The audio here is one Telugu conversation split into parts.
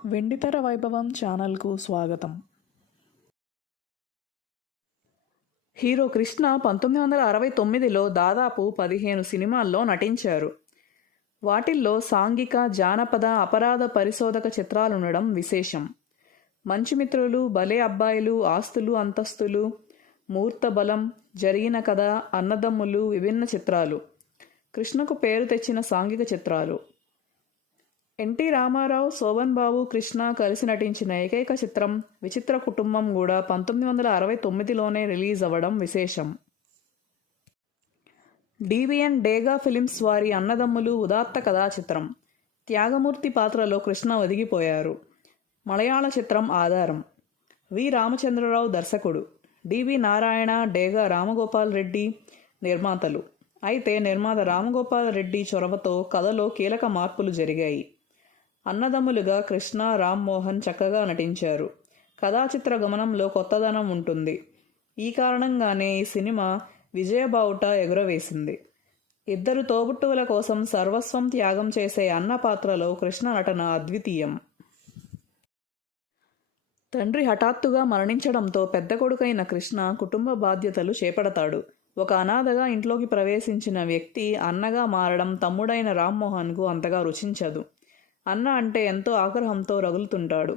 వెండితెర వైభవం ఛానల్కు స్వాగతం. హీరో కృష్ణ 1969లో దాదాపు 15 సినిమాల్లో నటించారు. వాటిల్లో సాంఘిక, జానపద, అపరాధ పరిశోధక చిత్రాలుండడం విశేషం. మంచిమిత్రులు, భలే అబ్బాయిలు, ఆస్తులు అంతస్తులు, మూర్తబలం, జరిగిన కథ, అన్నదమ్ములు విభిన్న చిత్రాలు కృష్ణకు పేరు తెచ్చిన సాంఘిక చిత్రాలు. ఎన్టీ రామారావు, శోభన్ బాబు, కృష్ణ కలిసి నటించిన ఏకైక చిత్రం విచిత్ర కుటుంబం కూడా 1969లోనే రిలీజ్ అవ్వడం విశేషం. డివిఎన్ డేగా ఫిలిమ్స్ వారి అన్నదమ్ములు ఉదాత్త కథా చిత్రం. త్యాగమూర్తి పాత్రలో కృష్ణ ఒదిగిపోయారు. మలయాళ చిత్రం ఆధారం. వి రామచంద్రరావు దర్శకుడు. డివి నారాయణ, డేగా రామగోపాల్ రెడ్డి నిర్మాతలు. అయితే నిర్మాత రామగోపాల్ రెడ్డి చొరవతో కథలో కీలక మార్పులు జరిగాయి. అన్నదమ్ములుగా కృష్ణ, రామ్మోహన్ చక్కగా నటించారు. కథాచిత్ర గమనంలో కొత్తదనం ఉంటుంది. ఈ కారణంగానే ఈ సినిమా విజయబావుట ఎగురవేసింది. ఇద్దరు తోబుట్టువుల కోసం సర్వస్వం త్యాగం చేసే అన్న పాత్రలో కృష్ణ నటన అద్వితీయం. తండ్రి హఠాత్తుగా మరణించడంతో పెద్ద కొడుకైన కృష్ణ కుటుంబ బాధ్యతలు చేపడతాడు. ఒక అనాథగా ఇంట్లోకి ప్రవేశించిన వ్యక్తి అన్నగా మారడం తమ్ముడైన రామ్మోహన్కు అంతగా రుచించదు. అన్న అంటే ఎంతో ఆగ్రహంతో రగులుతుంటాడు.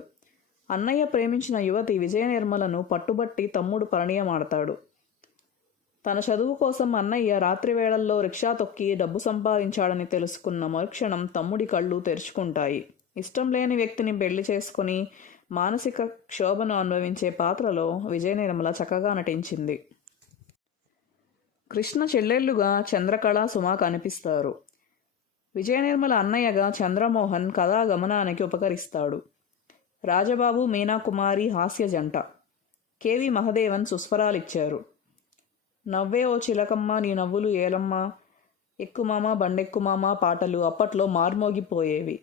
అన్నయ్య ప్రేమించిన యువతి విజయనిర్మలను పట్టుబట్టి తమ్ముడు పరిణయమాడతాడు. తన చదువు కోసం అన్నయ్య రాత్రి వేళల్లో రిక్షా తొక్కి డబ్బు సంపాదించాడని తెలుసుకున్న మరుక్షణం తమ్ముడి కళ్ళు తెరుచుకుంటాయి. ఇష్టం లేని వ్యక్తిని పెళ్లి చేసుకుని మానసిక క్షోభను అనుభవించే పాత్రలో విజయనిర్మల చక్కగా నటించింది. కృష్ణ చెల్లెళ్లుగా చంద్రకళ, సుమ కనిపిస్తారు. విజయనిర్మల అన్నయ్యగా చంద్రమోహన్ కథా గమనానికి ఉపకరిస్తాడు. రాజబాబు, మీనాకుమారి హాస్య జంట. కెవి మహదేవన్ సుస్వరాలిచ్చారు. నవ్వే ఓ చిలకమ్మ, నీ నవ్వులు ఏలమ్మ, ఎక్కుమామ బండెక్కుమామ పాటలు అప్పట్లో మార్మోగిపోయేవి.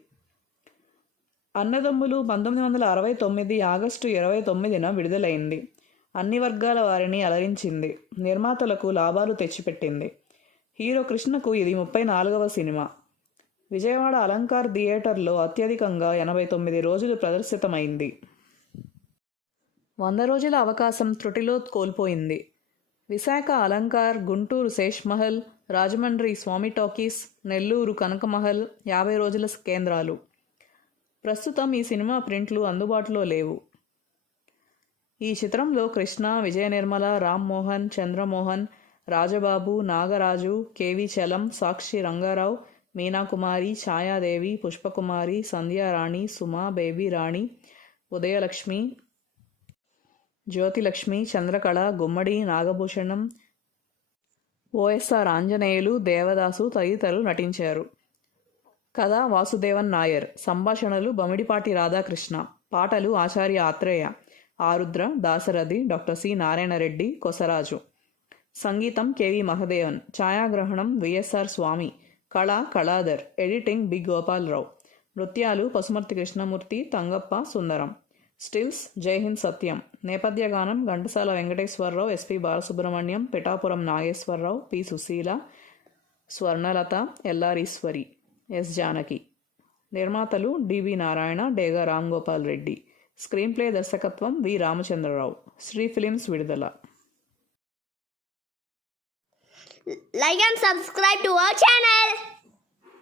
అన్నదమ్ములు 1969 ఆగస్టు 29న విడుదలైంది. అన్ని వర్గాల వారిని అలరించింది. నిర్మాతలకు లాభాలు తెచ్చిపెట్టింది. హీరో కృష్ణకు ఇది 34వ సినిమా. విజయవాడ అలంకార్ థియేటర్లో అత్యధికంగా 89 రోజులు ప్రదర్శితమైంది. 100 రోజుల అవకాశం త్రుటిలో కోల్పోయింది. విశాఖ అలంకార్, గుంటూరు శేష్మహల్, రాజమండ్రి స్వామి టాకీస్, నెల్లూరు కనకమహల్ 50 రోజుల కేంద్రాలు. ప్రస్తుతం ఈ సినిమా ప్రింట్లు అందుబాటులో లేవు. ఈ చిత్రంలో Krishna, Vijayanirmala, Rammohan, Chandramohan, Rajababu, Nagaraju, KV Chalam, Sakshi Rangarao, Meenakumari, Chayadevi, Pushpakumari, Sandhyarani, Suma, Baby Rani, Udayalakshmi, Jyothilakshmi, Chandrakala, Gummadi Nagabhushanam, OSR Anjaneyulu, Devadasu తదితరులు నటించారు. కథ వాసుదేవన్ నాయర్. సంభాషణలు బమిడిపాటి రాధాకృష్ణ. పాటలు ఆచార్య ఆత్రేయ, ఆరుద్ర, దాశరథి, డాక్టర్ సి నారాయణరెడ్డి, కొసరాజు. సంగీతం కెవి మహదేవన్. ఛాయాగ్రహణం విఎస్ఆర్ స్వామి. కళ కళాధర్. Editing B Gopalarao. నృత్యాలు పసుమర్తి కృష్ణమూర్తి, తంగప్ప, సుందరం. స్టిల్స్ జైహింద్ సత్యం. నేపథ్య గానం Ghantasala Venkateswararao, SP Balasubrahmanyam, Pithapuram Nageswara Rao, P Susheela, Swarnalatha, L R Eswari, S Janaki. నిర్మాతలు DV Narayana, Dega Ramgopal Reddy. Screenplay దర్శకత్వం వి రామచంద్రరావు. శ్రీ ఫిలిమ్స్ విడుదల. Like and subscribe to our channel.